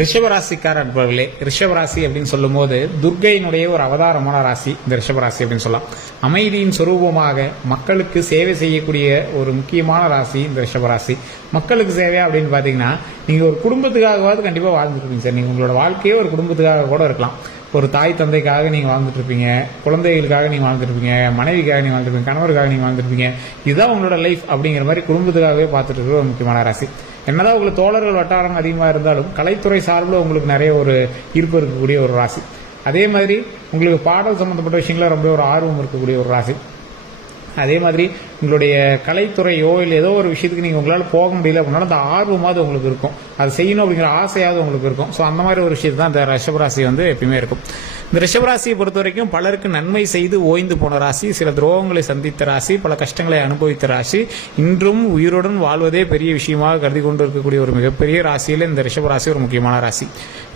ரிஷபராசிக்கார அன்பர்களே, ரிஷபராசி அப்படின்னு சொல்லும் போது துர்க்கையினுடைய ஒரு அவதாரமான ராசி இந்த ரிஷபராசி அப்படின்னு சொல்லலாம். அமைதியின் சொரூபமாக மக்களுக்கு சேவை செய்யக்கூடிய ஒரு முக்கியமான ராசி இந்த ரிஷபராசி. மக்களுக்கு சேவை அப்படின்னு பாத்தீங்கன்னா, நீங்க ஒரு குடும்பத்துக்காகவாவது கண்டிப்பா வாழ்ந்துருப்பீங்க சார். நீங்க உங்களோட வாழ்க்கையே ஒரு குடும்பத்துக்காக கூட இருக்கலாம். ஒரு தாய் தந்தைக்காக நீங்க வாழ்ந்துட்டு இருப்பீங்க, குழந்தைகளுக்காக நீங்க வாழ்ந்துட்டு இருப்பீங்க, மனைவிக்காக நீங்க வாழ்ந்துருப்பீங்க, கணவருக்காக நீங்க வாழ்ந்துருப்பீங்க. இதுதான் உங்களோட லைஃப் அப்படிங்கிற மாதிரி குடும்பத்துக்காகவே பார்த்துட்டு இருக்கிற ஒரு முக்கியமான ராசி. என்னதான் உங்களுக்கு தோழர்கள் வட்டாரம் அதிகமாக இருந்தாலும் கலைத்துறை சார்பில் உங்களுக்கு நிறைய ஒரு ஈர்ப்பு இருக்கக்கூடிய ஒரு ராசி. அதே மாதிரி உங்களுக்கு பாடல் சம்பந்தப்பட்ட விஷயங்கள ரொம்ப ஒரு ஆர்வம் இருக்கக்கூடிய ஒரு ராசி. அதே மாதிரி உங்களுடைய கலைத்துறையோ இல்லை ஏதோ ஒரு விஷயத்துக்கு நீங்கள் உங்களால் போக முடியல அப்படின்னா அந்த ஆர்வமாவது உங்களுக்கு இருக்கும், அது செய்யணும் அப்படிங்கிற ஆசையாவது உங்களுக்கு இருக்கும். ஸோ அந்த மாதிரி ஒரு விஷயத்து தான் இந்த ரிஷபராசி எப்பயுமே இருக்கும். இந்த ரிஷபராசியை பொறுத்த வரைக்கும் பலருக்கு நன்மை செய்து ஓய்ந்து போன ராசி, சில துரோகங்களை சந்தித்த ராசி, பல கஷ்டங்களை அனுபவித்த ராசி, இன்றும் உயிருடன் வாழ்வதே பெரிய விஷயமாக கருதி கொண்டு இருக்கக்கூடிய ஒரு மிகப்பெரிய ராசியில் இந்த ரிஷபராசி ஒரு முக்கியமான ராசி.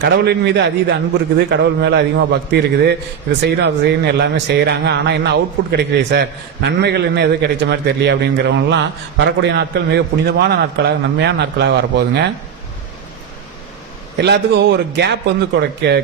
கடவுளின் மீது அதீத அன்பு இருக்குது, கடவுள் மேலே அதிகமாக பக்தி இருக்குது, இதை செய்யணும் அதை செய்யணும் எல்லாமே செய்கிறாங்க. ஆனால் என்ன அவுட்புட் கிடைக்கலையே சார், நன்மைகள் என்ன எது கிடைச்ச மாதிரி தெரியல அப்படிங்கிறவங்கலாம் வரக்கூடிய நாட்கள் மிக புனிதமான நாட்களாக நன்மையான நாட்களாக வரப்போகுதுங்க. எல்லாத்துக்கும் ஒரு கேப்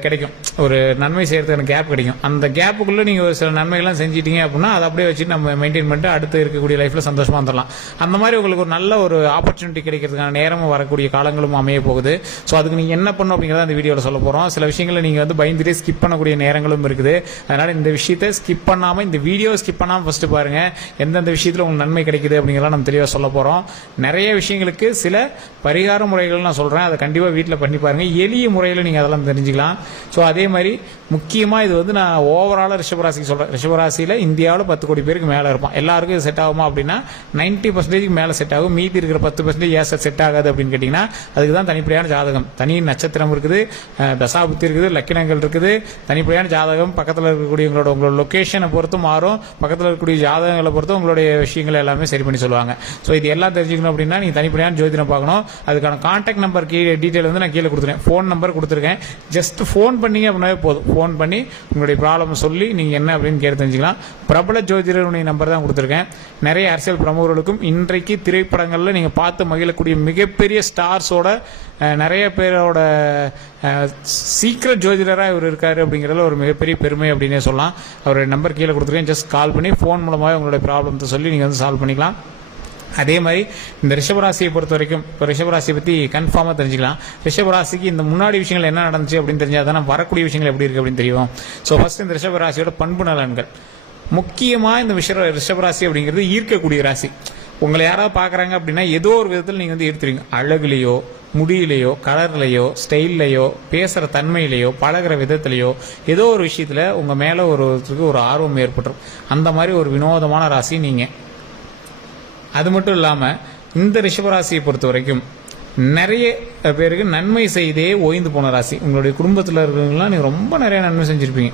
கிடைக்கும், ஒரு நன்மை செய்யறதுக்கான கேப் கிடைக்கும். அந்த கேப்புக்குள்ள நீங்க ஒரு சில நன்மைகள்லாம் செஞ்சிட்டீங்க அப்படின்னா அதை அப்படியே வச்சுட்டு நம்ம மெயின்டைன் பண்ணிட்டு அடுத்து இருக்கக்கூடிய லைஃப்ல சந்தோஷமா வந்துடலாம். அந்த மாதிரி உங்களுக்கு ஒரு நல்ல ஒரு ஆப்பர்ச்சுனிட்டி கிடைக்கிறதுக்கான நேரமும் வரக்கூடிய காலங்களும் அமைய போகுது. ஸோ அதுக்கு நீங்க என்ன பண்ணணும் அப்படிங்கிறத இந்த வீடியோவில் சொல்ல போறோம். சில விஷயங்களை நீங்க பயந்துட்டே ஸ்கிப் பண்ணக்கூடிய நேரங்களும் இருக்குது. அதனால இந்த விஷயத்தை ஸ்கிப் பண்ணாம, இந்த வீடியோ ஸ்கிப் பண்ணாம ஃபர்ஸ்ட் பாருங்க, எந்தெந்த விஷயத்துல உங்களுக்கு நன்மை கிடைக்குது அப்படிங்கிறத நம்ம தெளிவாக சொல்ல போறோம். நிறைய விஷயங்களுக்கு சில பரிகார முறைகள் நான் சொல்றேன், அதை கண்டிப்பா வீட்டில் பண்ணி பாருங்க. எளிய முறையில் நீங்க அதெல்லாம் தெரிஞ்சுக்கலாம். ஸோ அதே மாதிரி முக்கியமா இது நான் ஓவரால ரிஷபராசிக்கு சொல்றேன். ரிஷபராசியில இந்தியாவில் 10 கோடி பேருக்கு மேல இருப்பான். எல்லாருக்கும் செட் ஆகுமா அப்படின்னா 90% மேல செட் ஆகும். மீதி இருக்கிற 10% ஏன் செட் ஆகாது அப்படின்னு கேட்டீங்கன்னா, அதுக்கு தான் தனிப்படையான ஜாதகம், தனி நட்சத்திரம் இருக்குது, தசாபுத்தி இருக்குது, லக்கினங்கள் இருக்குது, தனிப்படையான ஜாதகம். பக்கத்தில் இருக்கக்கூடிய உங்களோட லொகேஷனை பொறுத்து மாறும், பக்கத்தில் இருக்கக்கூடிய ஜாதகங்களை பொறுத்து உங்களுடைய விஷயங்களை எல்லாமே சரி பண்ணி சொல்லுவாங்க. ஸோ இது எல்லாம் தெரிஞ்சுக்கணும் அப்படின்னா நீங்க தனிப்படையான ஜோதிடம் பார்க்கணும். அதுக்கான கான்டாக்ட் நம்பர் டீட்டெயில் நான் கீழே கொடுத்துருக்கேன், ஃபோன் நம்பர் கொடுத்துருக்கேன். ஜஸ்ட் ஃபோன் பண்ணீங்க அப்படின்னாவே போதும். ஃபோன் பண்ணி உங்களுடைய ப்ராப்ளம் சொல்லி நீங்க என்ன அப்படின்னு கேட்டு தெரிஞ்சுக்கலாம். பிரபல ஜோதிடருடைய நம்பர் தான் கொடுத்துருக்கேன். நிறைய அரசியல் பிரமுகர்களுக்கும் இன்றைக்கு திரைப்படங்கள்ல நீங்க பார்த்து மகிழக்கூடிய மிகப்பெரிய ஸ்டார்ஸோட நிறைய பேரோட சீக்கிரம் ஜோதிடராக இவர் இருக்காரு அப்படிங்கிறதுல ஒரு மிகப்பெரிய பெருமை அப்படின்னே சொல்லலாம். அவருடைய நம்பர் கீழே கொடுத்துருக்கேன். ஜஸ்ட் கால் பண்ணி ஃபோன் மூலமாக உங்களுடைய ப்ராப்ளத்தை சொல்லி நீங்க சால்வ் பண்ணிக்கலாம். அதே மாதிரி இந்த ரிஷபராசியை பொறுத்த வரைக்கும் இப்போ ரிஷபராசியை பற்றி கன்ஃபார்மாக தெரிஞ்சுக்கலாம். ரிஷபராசிக்கு இந்த முன்னாடி விஷயங்கள் என்ன நடந்துச்சு அப்படின்னு தெரிஞ்சால் தானே வரக்கூடிய விஷயங்கள் எப்படி இருக்கு அப்படின்னு தெரியும். ஸோ ஃபர்ஸ்ட் இந்த ரிஷபராசியோட பண்பு நலன்கள். முக்கியமாக இந்த ரிஷபராசி அப்படிங்கிறது ஈர்க்கக்கூடிய ராசி. உங்களை யாராவது பார்க்குறாங்க அப்படின்னா ஏதோ ஒரு விதத்தில் நீங்கள் ஈர்த்துறீங்க. அழகுலையோ, முடியிலையோ, கலர்லையோ, ஸ்டைல்லையோ, பேசுகிற தன்மையிலையோ, பழகிற விதத்திலையோ ஏதோ ஒரு விஷயத்தில் உங்கள் மேலே ஒரு ஆர்வம் ஏற்பட்டுரும். அந்த மாதிரி ஒரு வினோதமான ராசி நீங்கள். அது மட்டும் இல்லாமல் இந்த ரிஷபராசியை பொறுத்த வரைக்கும் நிறைய பேருக்கு நன்மை செய்தே ஓய்ந்து போன ராசி. உங்களுடைய குடும்பத்தில் இருக்கிறவங்களாம் நீங்கள் ரொம்ப நிறைய நன்மை செஞ்சுருப்பீங்க.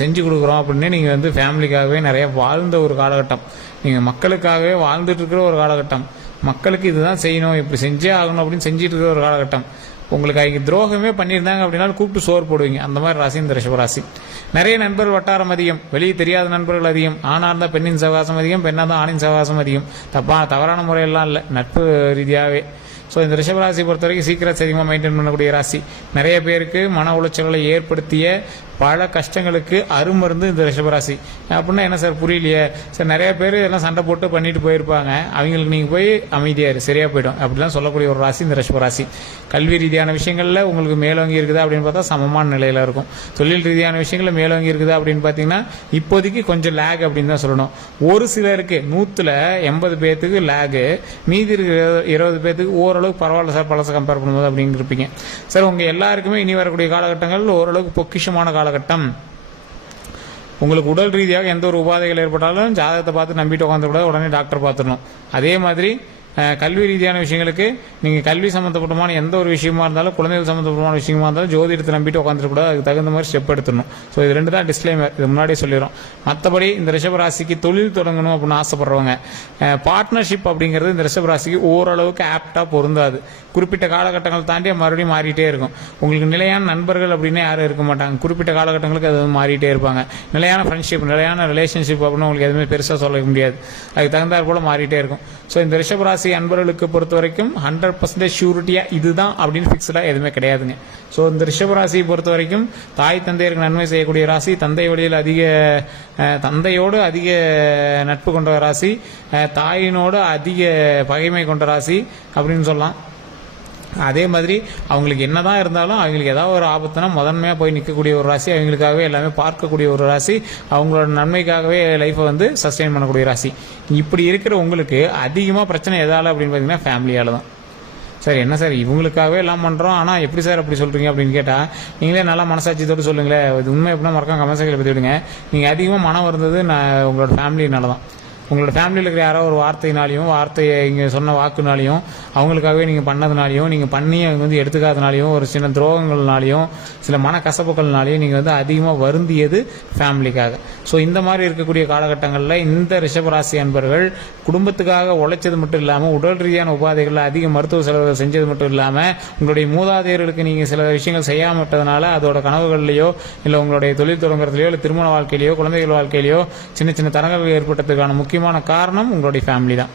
செஞ்சு கொடுக்குறோம் அப்படின்னே நீங்கள் ஃபேமிலிக்காகவே நிறைய வாழ்ந்த ஒரு காலகட்டம், நீங்கள் மக்களுக்காகவே வாழ்ந்துட்டு இருக்கிற ஒரு காலகட்டம், மக்களுக்கு இதுதான் செய்யணும், இப்படி செஞ்சே ஆகணும் அப்படின்னு செஞ்சுட்டு இருக்கிற ஒரு காலகட்டம். உங்களுக்கு அவங்க துரோகமே பண்ணியிருந்தாங்க அப்படின்னா கூப்பிட்டு சோறு போடுவீங்க. அந்த மாதிரி ராசி இந்த ரிஷபராசி. நிறைய நண்பர்கள் வட்டாரம் அதிகம், வெளியே தெரியாத நண்பர்கள் அதிகம். ஆணா இருந்தால் பெண்ணின் சகவாசம் அதிகம், பெண்ணா தான் ஆணின் சகவாசம் அதிகம். தவறான முறையெல்லாம் இல்லை, நட்பு ரீதியாகவே. ஸோ இந்த ரிஷபராசி பொறுத்த வரைக்கும் சீக்கிரட்ஸ் அதிகமாக மெயின்டைன் பண்ணக்கூடிய ராசி. நிறைய பேருக்கு மன உளைச்சல்களை ஏற்படுத்திய பல கஷ்டங்களுக்கு அருமருந்து இந்த ரிஷபராசி. அப்படின்னா என்ன சார் புரியலையே சார், நிறைய பேர் எல்லாம் சண்டை போட்டு பண்ணிட்டு போயிருப்பாங்க, அவங்களுக்கு நீங்கள் போய் அமைதியாரு சரியா போயிடும் அப்படிலாம் சொல்லக்கூடிய ஒரு ராசி இந்த ரிஷபராசி. கல்வி ரீதியான விஷயங்களில் உங்களுக்கு மேலோங்கி இருக்குதா அப்படின்னு பார்த்தா சமமான நிலையில் இருக்கும். தொழில் ரீதியான விஷயங்களில் மேலோங்கி இருக்குதா அப்படின்னு பார்த்தீங்கன்னா இப்போதைக்கு கொஞ்சம் லேக் அப்படின்னு தான் சொல்லணும். ஒரு சிலருக்கு 100-80 பேர்த்துக்கு லேகு, மீதி இருக்கிற 20 பேர்த்துக்கு ஓரளவுக்கு பரவாயில்ல சார் பழசை கம்பேர் பண்ணும்போது அப்படின்னு இருப்பீங்க சார். உங்க எல்லாருக்குமே இனி வரக்கூடிய காலகட்டங்கள் ஓரளவுக்கு பொக்கிஷமான காலகட்டம். உங்களுக்கு உடல் ரீதியாக எந்த ஒரு உபாதைகள் ஏற்பட்டாலும் ஜாதகத்தை பார்த்து நம்பிட்டு உட்காந்துக்கூடாது, உடனே டாக்டர் பார்த்துடணும். அதே மாதிரி கல்வி ரீதியான விஷயங்களுக்கு நீங்கள் கல்வி சம்மந்தப்பட்டமான எந்த ஒரு விஷயமா இருந்தாலும், குழந்தைகள் சம்மந்தப்பட்டமான விஷயமா இருந்தாலும் ஜோதிடத்தை நம்பிட்டு உட்காந்துருக்கூடாது, அதுக்கு தகுந்த மாதிரி ஸ்டெப் எடுத்துடணும். ஸோ இது 2 தான் டிஸ்க்ளைமர், இது முன்னாடியே சொல்லிடுறோம். மற்றபடி இந்த ரிஷபராசிக்கு தொழில் தொடங்கணும் அப்படின்னு ஆசைப்படுறவங்க, பார்ட்னர்ஷிப் அப்படிங்கிறது இந்த ரிஷபராசிக்கு ஓரளவுக்கு ஆப்டா பொருந்தாது. குறிப்பிட்ட காலகட்டங்கள் தாண்டி மறுபடியும் மாறிட்டே இருக்கும். உங்களுக்கு நிலையான நண்பர்கள் அப்படின்னு யாரும் இருக்க மாட்டாங்க. குறிப்பிட்ட காலகட்டங்களுக்கு அது மாறிட்டே இருப்பாங்க. நிலையான ஃப்ரெண்ட்ஷிப், நிலையான ரிலேஷன்ஷிப் அப்படின்னு உங்களுக்கு எதுவுமே பெருசாக சொல்ல முடியாது. அதுக்கு தகுந்தாற் போல மாறிட்டே இருக்கும். ஸோ இந்த ரிஷபராசி அன்பர்களுக்கு பொறுத்த வரைக்கும் 100% ஷூரிட்டியா இதுதான் அப்படின்னு ஃபிக்ஸ்டா எதுவுமே கிடையாதுங்க. ஸோ இந்த ரிஷபராசியை பொறுத்த வரைக்கும் தாய் தந்தையருக்கு நன்மை செய்யக்கூடிய ராசி, தந்தை வழியில் தந்தையோடு அதிக நட்பு கொண்ட ராசி, தாயினோடு அதிக பகைமை கொண்ட ராசி அப்படின்னு சொல்லலாம். அதே மாதிரி அவங்களுக்கு என்னதான் இருந்தாலும் அவங்களுக்கு ஏதாவது ஒரு ஆபத்துனா முதன்மையாக போய் நிற்கக்கூடிய ஒரு ராசி, அவங்களுக்காகவே எல்லாமே பார்க்கக்கூடிய ஒரு ராசி, அவங்களோட நன்மைக்காகவே லைஃப்பை வந்து சஸ்டெயின் பண்ணக்கூடிய ராசி. இப்படி இருக்கிற உங்களுக்கு அதிகமாக பிரச்சனை எதால அப்படின்னு பார்த்தீங்கன்னா ஃபேமிலியால தான். சார் என்ன சார் இவங்களுக்காகவே எல்லாம் பண்ணுறோம், ஆனால் எப்படி சார் அப்படி சொல்கிறீங்க அப்படின்னு கேட்டால் நீங்களே நல்லா மனசாட்சியத்தோடு சொல்லுங்களேன். இது உண்மை எப்படின்னா மறக்காம கமெண்ட்ஸை பற்றி விடுங்க. நீங்கள் அதிகமாக மனம் வருந்தது உங்களோட ஃபேமிலினால தான். உங்களோட ஃபேமிலியில் இருக்கிற யாரோ ஒரு வார்த்தையை இங்கே சொன்ன வாக்குனாலையும், அவங்களுக்காகவே நீங்கள் பண்ணதுனாலையும், நீங்கள் பண்ணி அவங்க வந்து எடுத்துக்காதனாலையும், ஒரு சின்ன துரோகங்கள்னாலையும், சில மனக்கசப்புகள்னாலையும் நீங்கள் வந்து அதிகமாக வருந்தியது ஃபேமிலிக்காக. ஸோ இந்த மாதிரி இருக்கக்கூடிய காலகட்டங்களில் இந்த ரிஷபராசி அன்பர்கள் குடும்பத்துக்காக உழைச்சது மட்டும் இல்லாமல் உடல் ரீதியான உபாதைகளில் அதிக மருத்துவ செலவுகள் செஞ்சது மட்டும் இல்லாமல் உங்களுடைய மூதாதையர்களுக்கு நீங்கள் சில விஷயங்கள் செய்யாமல் விட்டதுனால அதோட கனவுகள்லையோ இல்லை உங்களுடைய தொழில் தொடங்குறதுலையோ இல்லை திருமண வாழ்க்கையிலையோ குழந்தைகள் வாழ்க்கையிலையோ சின்ன சின்ன தடங்கல்கள் ஏற்பட்டதுக்கான முக்கியமான காரணம் உங்களுடைய ஃபேமிலி தான்.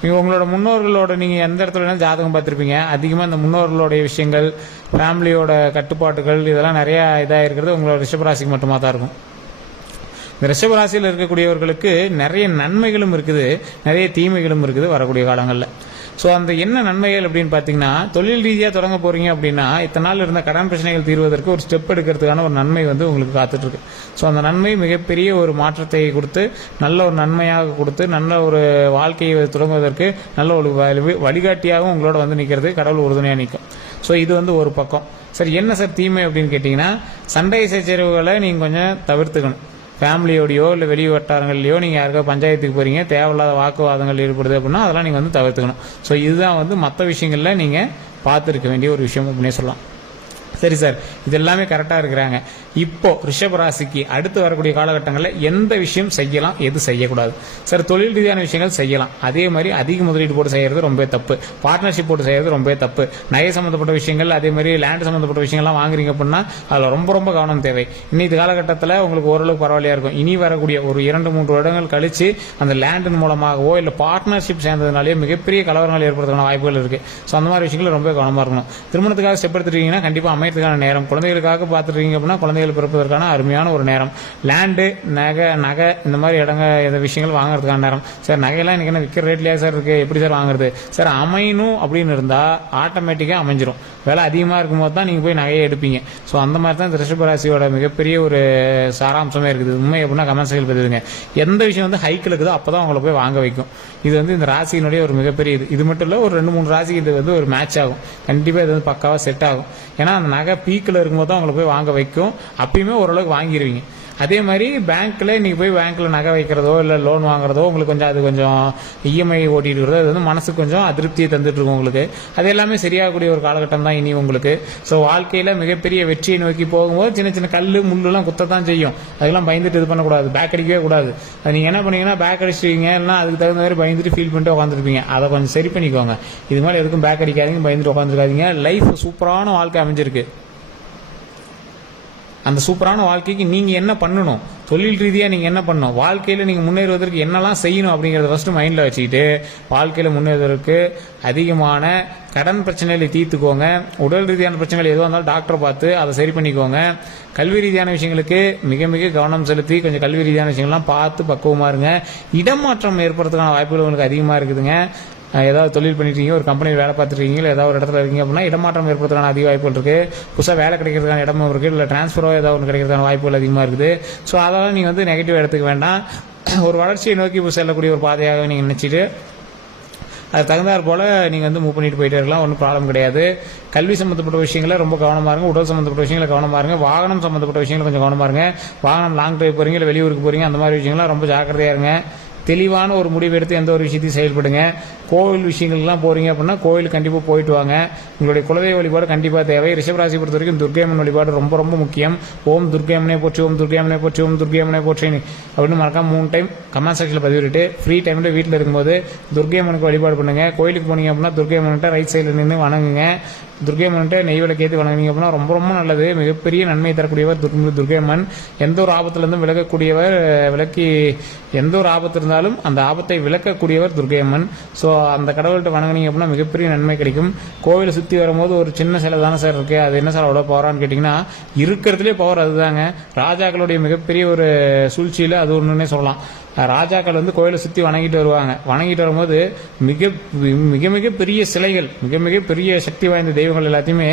நீங்கள் உங்களோட முன்னோர்களோட நீங்கள் எந்த இடத்துல வேணாலும் ஜாதகம் பார்த்துருப்பீங்க. அதிகமாக இந்த முன்னோர்களுடைய விஷயங்கள், ஃபேமிலியோட கட்டுப்பாட்டுகள் இதெல்லாம் நிறையா இதாக இருக்கிறது உங்களோட ரிஷபராசிக்கு மட்டுமா தான் இருக்கும். இந்த ரிஷபராசியில் இருக்கக்கூடியவர்களுக்கு நிறைய நன்மைகளும் இருக்குது, நிறைய தீமைகளும் இருக்குது வரக்கூடிய காலங்களில். ஸோ அந்த என்ன நன்மைகள் அப்படின்னு பார்த்தீங்கன்னா, தொழில் ரீதியாக தொடங்க போகிறீங்க அப்படின்னா இத்தனை நாள் இருந்த கடன் பிரச்சனைகள் தீர்வதற்கு ஒரு ஸ்டெப் எடுக்கிறதுக்கான ஒரு நன்மை வந்து உங்களுக்கு காத்துட்ருக்கு. ஸோ அந்த நன்மை மிகப்பெரிய ஒரு மாற்றத்தை கொடுத்து, நல்ல ஒரு நன்மையாக கொடுத்து, நல்ல ஒரு வாழ்க்கையை தொடங்குவதற்கு நல்ல ஒரு வழிகாட்டியாகவும் உங்களோட வந்து நிற்கிறது கடவுள் உறுதுணையாக நிற்கும். ஸோ இது வந்து ஒரு பக்கம். சரி, என்ன சார் தீமை அப்படின்னு கேட்டிங்கன்னா, சண்டை சச்சரவுகளை நீங்கள் கொஞ்சம் தவிர்த்துக்கணும். ஃபேமிலியோடையோ இல்லை வெளி வட்டாரங்கள்லையோ நீங்கள் யாருக்கோ பஞ்சாயத்துக்கு போகிறீங்க, தேவையில்லாத வாக்குவாதங்கள் ஏற்படுது அப்படின்னா அதெல்லாம் நீங்கள் வந்து தவிர்த்துக்கணும். ஸோ இதுதான் வந்து மற்ற விஷயங்களில் நீங்கள் பார்த்துருக்க வேண்டிய ஒரு விஷயம் அப்படின்னே சொல்லலாம். சரி சார், இது எல்லாமே கரெக்டாக இருக்கிறாங்க. இப்போ ரிஷபராசிக்கு அடுத்து வரக்கூடிய காலகட்டங்களில் எந்த விஷயம் செய்யலாம், எது செய்யக்கூடாது? சார் தொழில் ரீதியான விஷயங்கள் செய்யலாம். அதே மாதிரி அதிக முதலீடு போட்டு செய்கிறது ரொம்ப தப்பு. பார்ட்னர்ஷிப் போட்டு செய்கிறது ரொம்ப தப்பு. நகை சம்மந்தப்பட்ட விஷயங்கள், அதே மாதிரி லேண்ட் சம்மந்தப்பட்ட விஷயங்கள்லாம் வாங்குறீங்க அப்படின்னா அதில் ரொம்ப ரொம்ப கவனம் தேவை. இன்னைக்கு காலகட்டத்தில் உங்களுக்கு ஓரளவுக்கு பரவாயில்லையா இருக்கும். இனி வரக்கூடிய ஒரு 2-3 வருடங்கள் கழிச்சு அந்த லேண்டின் மூலமாகவோ இல்லை பார்ட்னர்ஷிப் சேர்ந்ததுனாலே மிகப்பெரிய கலவரங்கள் ஏற்படுறதுக்கான வாய்ப்புகள் இருக்குது. ஸோ அந்த மாதிரி விஷயங்கள் ரொம்ப கவனமாக இருக்கணும். திருமணத்துக்காக ஸ்டெப் எடுத்துட்டீங்கன்னா கண்டிப்பாக அமையறதுக்கான நேரம், குழந்தைகளுக்காக பார்த்துருக்கீங்க அப்படின்னா குழந்தைகள் பிறப்பதற்கான அருமையான ஒரு நேரம், லேண்டு நகை இந்த மாதிரி இந்த விஷயங்கள் வாங்குறதுக்கான நேரம். சார் நகையெல்லாம் எனக்கு என்ன விற்கிற ரேட்லயா சார் இருக்கு, எப்படி சார் வாங்குறது? சார் அமையணும் அப்படின்னு இருந்தா ஆட்டோமேட்டிக்காக அமைஞ்சிரும். விலை அதிகமாக இருக்கும்போது தான் நீங்கள் போய் நகையை எடுப்பீங்க. ஸோ அந்த மாதிரி தான் இந்த ரிஷபராசியோட மிகப்பெரிய ஒரு சாராம்சமே இருக்குது. உண்மை எப்படின்னா கமெண்ட்ஸ்கள் பதிலுங்க. எந்த விஷயம் வந்து ஹைக்கில் இருக்குதோ அப்போ தான் உங்களை போய் வாங்க வைக்கும். இது வந்து இந்த ராசியினுடைய ஒரு மிகப்பெரிய இது மட்டும் இல்லை, ஒரு 2-3 ராசிக்கு இது வந்து ஒரு மேட்ச் ஆகும். கண்டிப்பாக இது வந்து பக்காவாக செட் ஆகும். ஏன்னா அந்த நகை பீக்கில் இருக்கும்போது தான் உங்களை போய் வாங்க வைக்கும். அப்பயுமே ஓரளவுக்கு வாங்கிடுவீங்க. அதே மாதிரி பேங்க்கில் நீங்கள் போய் பேங்க்கில் நகை வைக்கிறதோ இல்லை லோன் வாங்குறதோ உங்களுக்கு கொஞ்சம் இஎம்ஐ ஓட்டிட்டு இருக்கிறதோ அது வந்து மனசுக்கு கொஞ்சம் அதிருப்தியை தந்துட்டு இருக்கும் உங்களுக்கு. அது எல்லாமே சரியாகக்கூடிய ஒரு காலகட்டம் தான் இனி உங்களுக்கு. ஸோ வாழ்க்கையில் மிகப்பெரிய வெற்றியை நோக்கி போகும்போது சின்ன சின்ன கல் முள்ளுலாம் குத்தத்தான் செய்யும். அதெல்லாம் பயந்துட்டு இது பண்ணக்கூடாது, பேக் அடிக்கவே கூடாது. அது நீங்கள் என்ன பண்ணீங்கன்னா பேக் அடிச்சிருவீங்க, இல்லைனா அதுக்கு தகுந்த மாதிரி பயந்துட்டு ஃபீல் பண்ணிட்டு உட்காந்துருப்பீங்க. அதை கொஞ்சம் சரி பண்ணிக்கோங்க. இது மாதிரி எதுக்கும் பேக் அடிக்காதீங்க, பயந்துட்டு உட்காந்துருக்காதீங்க. லைஃப் சூப்பரான வாழ்க்கை அமைஞ்சிருக்கு. அந்த சூப்பரான வாழ்க்கைக்கு நீங்க என்ன பண்ணணும், தொழில் ரீதியாக நீங்கள் என்ன பண்ணணும், வாழ்க்கையில் நீங்கள் முன்னேறுவதற்கு என்னெல்லாம் செய்யணும் அப்படிங்கிறத ஃபஸ்ட்டு மைண்டில் வச்சுக்கிட்டு வாழ்க்கையில் முன்னேறுவதற்கு அதிகமான கடன் பிரச்சனைகளை தீர்த்துக்கோங்க. உடல் ரீதியான பிரச்சனைகள் எதுவாக இருந்தாலும் டாக்டரை பார்த்து அதை சரி பண்ணிக்கோங்க. கல்வி ரீதியான விஷயங்களுக்கு மிக மிக கவனம் செலுத்தி கொஞ்சம் கல்வி ரீதியான விஷயங்கள்லாம் பார்த்து பக்குவமாக இருங்க. இடமாற்றம் ஏற்படுறதுக்கான வாய்ப்புகள் உங்களுக்கு அதிகமாக இருக்குதுங்க. ஏதாவது தொழில் பண்ணிட்டீங்க, ஒரு கம்பெனியில் வேலை பார்த்துருக்கீங்க, இல்லை ஏதாவது ஒரு இடத்துல இருக்கீங்க அப்படின்னா இடமாற்றம் ஏற்படுறதுக்கான அதிக வாய்ப்புகள் இருக்குது. புதுசாக வேலை கிடைக்கிறதுக்கான இடமும் இருக்குது, இல்லை டிரான்ஸ்ஃபரோ ஏதாவது ஒன்று கிடைக்கிறதுக்கான வாய்ப்புகள் அதிகமாக இருக்குது. ஸோ அதெல்லாம் நீங்கள் வந்து நெகட்டிவ் எடுத்துக்க வேண்டாம். ஒரு வளர்ச்சியை நோக்கி செல்லக்கூடிய ஒரு பாதையாக நீங்கள் நினச்சிட்டு அது தகுந்தாற் போல் நீங்கள் வந்து மூவ் பண்ணிட்டு போயிட்டே இருக்கலாம். ஒன்றும் ப்ராப்ளம் கிடையாது. கல்வி சம்மந்தப்பட்ட விஷயங்கள ரொம்ப கவனமாக இருங்க. உடல் சம்மந்தப்பட்ட விஷயங்களை கவனமாக இருங்க. வாகனம் சம்மந்தப்பட்ட விஷயங்களை கொஞ்சம் கவனமாக இருங்க. வாகனம் லாங் டிரைவ் போகிறீங்க, இல்லை வெளியூருக்கு போகிறீங்க, அந்த மாதிரி விஷயங்கள்லாம் ரொம்ப ஜாக்கிரதையாக இருங்க. தெளிவான ஒரு முடிவு எடுத்து எந்த ஒரு விஷயத்தையும் செயல்படுங்க. கோவில் விஷயங்கள்லாம் போறீங்க அப்படின்னா கோவிலுக்கு கண்டிப்பாக போயிட்டு வாங்க. உங்களுடைய குலதெய்வ வழிபாடு கண்டிப்பாக தேவை. ரிஷபராசி பொறுத்த வரைக்கும் துர்க்கையம்மன் வழிபாடு ரொம்ப ரொம்ப முக்கியம். ஓம் துர்க்கையம்மனே போற்றி, ஓம் துர்க்கையம்மனே போற்றி, ஓம் துர்க்கையம்மனே போற்றி அப்படின்னு மறக்காம 3 டைம் கமெண்ட் செக்ஷனில் பதிவிட்டு ஃப்ரீ டைமில் வீட்டில் இருக்கும்போது துர்க்கையம்மனுக்கு வழிபாடு பண்ணுங்க. கோயிலுக்கு போனீங்க அப்படின்னா துர்க்கையம்மன்கிட்ட ரைட் சைடில் நின்று வணங்குங்க. துர்க்கையம்மன்கிட்ட நெய் விளக்கேற்றி வணங்குனீங்க அப்படின்னா ரொம்ப ரொம்ப நல்லது. மிகப்பெரிய நன்மை தரக்கூடியவர் துர்க்கையம்மன். எந்த ஒரு ஆபத்திலிருந்தும் விலகக்கூடியவர், விலக்கி எந்த ஒரு ஆபத்து இருந்தாலும் அந்த ஆபத்தை விலக்கக்கூடியவர் துர்க்கையம்மன். ஸோ அந்த கடவுள்கிட்ட வணங்குனீங்க அப்படின்னா மிகப்பெரிய நன்மை கிடைக்கும். கோவிலை சுற்றி வரும்போது ஒரு சின்ன சிலை தானே சார் இருக்கு, அது என்ன சார் அவ்வளோ பவரான்னு கேட்டிங்கன்னா இருக்கிறதுலே பவர் அதுதாங்க. ராஜாக்களுடைய மிகப்பெரிய ஒரு சூழ்ச்சியில் அது ஒன்றுன்னே சொல்லலாம். ராஜாக்கள் கோயிலை சுற்றி வணங்கிட்டு வருவாங்க. வணங்கிட்டு வரும்போது மிக மிக மிக பெரிய சிலைகள், மிக மிக பெரிய சக்தி வாய்ந்த தெய்வங்கள் எல்லாத்தையுமே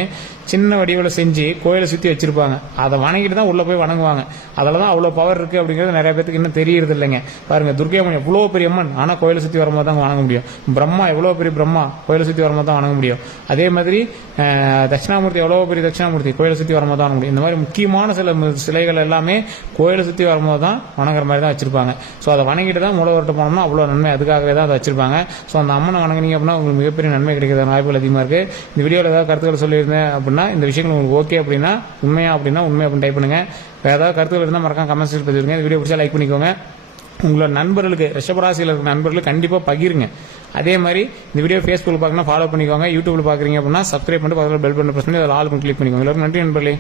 சின்ன வடிவில் செஞ்சு கோயிலை சுற்றி வச்சிருப்பாங்க. அதை வணங்கிட்டு தான் உள்ளே போய் வணங்குவாங்க. அதில் தான் அவ்வளோ பவர் இருக்குது அப்படிங்கிறது நிறைய பேருக்கு இன்னும் தெரியறது இல்லைங்க. பாருங்க, துர்க்கையம்மன் எவ்வளோ பெரிய அம்மன், ஆனால் கோயிலை சுற்றி வரும்போது தான் வணங்க முடியும். பிரம்மா எவ்வளோ பெரிய பிரம்மா, கோயிலை சுற்றி வரும்போது தான் வணங்க முடியும். அதே மாதிரி தட்சிணாமூர்த்தி எவ்வளோ பெரிய தட்சிணாமூர்த்தி, கோயிலை சுற்றி வரும்போது தான் வணங்க முடியும். இந்த மாதிரி முக்கியமான சில சிலைகள் எல்லாமே கோயிலை சுற்றி வரும்போது தான் வணங்குற மாதிரி தான் வச்சிருப்பாங்க. ஸோ அதை வணங்கிட்டு தான் மூலவர்கிட்ட போனோம்னா அவ்வளோ நன்மை, அதுக்காகவே தான் அதை வச்சிருப்பாங்க. ஸோ அந்த அம்மனை வணங்கினீங்க அப்படின்னா உங்களுக்கு மிகப்பெரிய நன்மை கிடைக்கிற வாய்ப்புகள் அதிகமாக இருக்கு. இந்த வீடியோவில் ஏதாவது கருத்துக்கள் சொல்லியிருந்தேன் அப்படின்னா, இந்த விஷயங்கள் உங்களுக்கு ஓகே அப்படின்னா உண்மையா அப்படின்னா உண்மை அப்படின்னு டைப் பண்ணுங்க. வேறு ஏதாவது கருத்துக்கள் இருந்தால் மறக்காம கமெண்ட் செக்ஷன் பதிவிடுங்க. இந்த வீடியோ பிடிச்சா லைக் பண்ணிக்கோங்க. உங்களோட நண்பர்களுக்கு, ரிஷபராசியில் இருக்கிற நண்பர்களுக்கு கண்டிப்பாக பகிருங்க. அதே மாதிரி இந்த வீடியோ ஃபேஸ்புக்கில் பார்க்கணும் ஃபாலோ பண்ணிக்கோங்க. யூடியூப்ல பார்க்குறீங்க அப்படின்னா சப்ஸ்கிரைப் பண்ணிட்டு பக்கத்தில் பெல் பட்டன் பிரஸ் பண்ணி அதில் ஆல் கிளிக் பண்ணிக்கோங்க. எல்லாருக்கும் நன்றி நண்பர்களே.